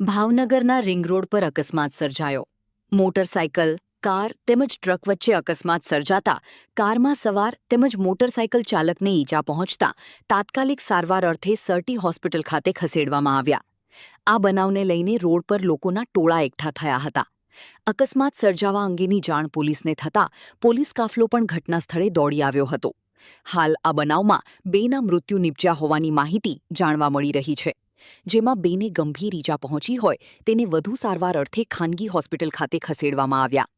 ભાવનગરના ring road પર અકસ્માત સર્જાયો. મોટરસાયકલ, કાર તેમજ ટ્રક વચ્ચે અકસ્માત સર્જાતા કારમાં સવાર તેમજ મોટરસાયકલ ચાલકને ઈજા પહોંચતા તાત્કાલિક સારવાર અર્થે સરટી હોસ્પિટલ ખાતે ખસેડવામાં આવ્યા. આ બનાવને લઈને રોડ પર લોકોના ટોળા એકઠા થયા હતા. અકસ્માત સર્જાવા અંગેની જાણ પોલીસને થતાં પોલીસ કાફલો પણ ઘટના સ્થળે દોડી આવ્યો હતો. હાલ આ બનાવમાં બેના મૃત્યુ નિપજ્યા હોવાની માહિતી જાણવા મળી રહી છે. જેમાં બેને ગંભીર ઈજા પહોંચી હોય તેને વધુ સારવાર અર્થે ખાનગી હોસ્પિટલ ખાતે ખસેડવામાં આવ્યા.